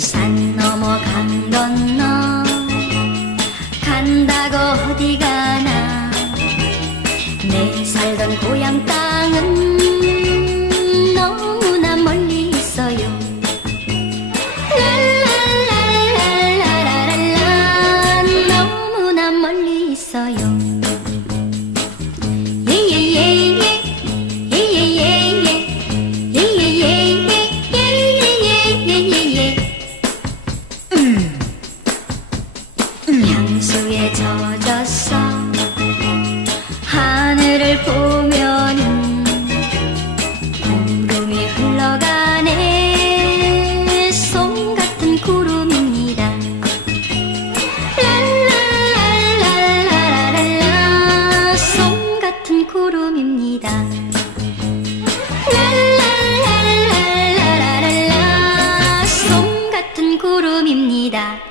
산 넘어 강 건너. 간다고 어디 가나. 내 살던 고향 땅은 너무나 멀리 있어요. 랄랄랄랄랄라 너무나 멀리 있어요 향수에 젖었어. 하늘을 보면은 구름이 흘러가네. 송 같은 구름입니다. 랄랄랄랄랄라. 송 같은 구름입니다. 랄랄랄랄랄라. 송 같은 구름입니다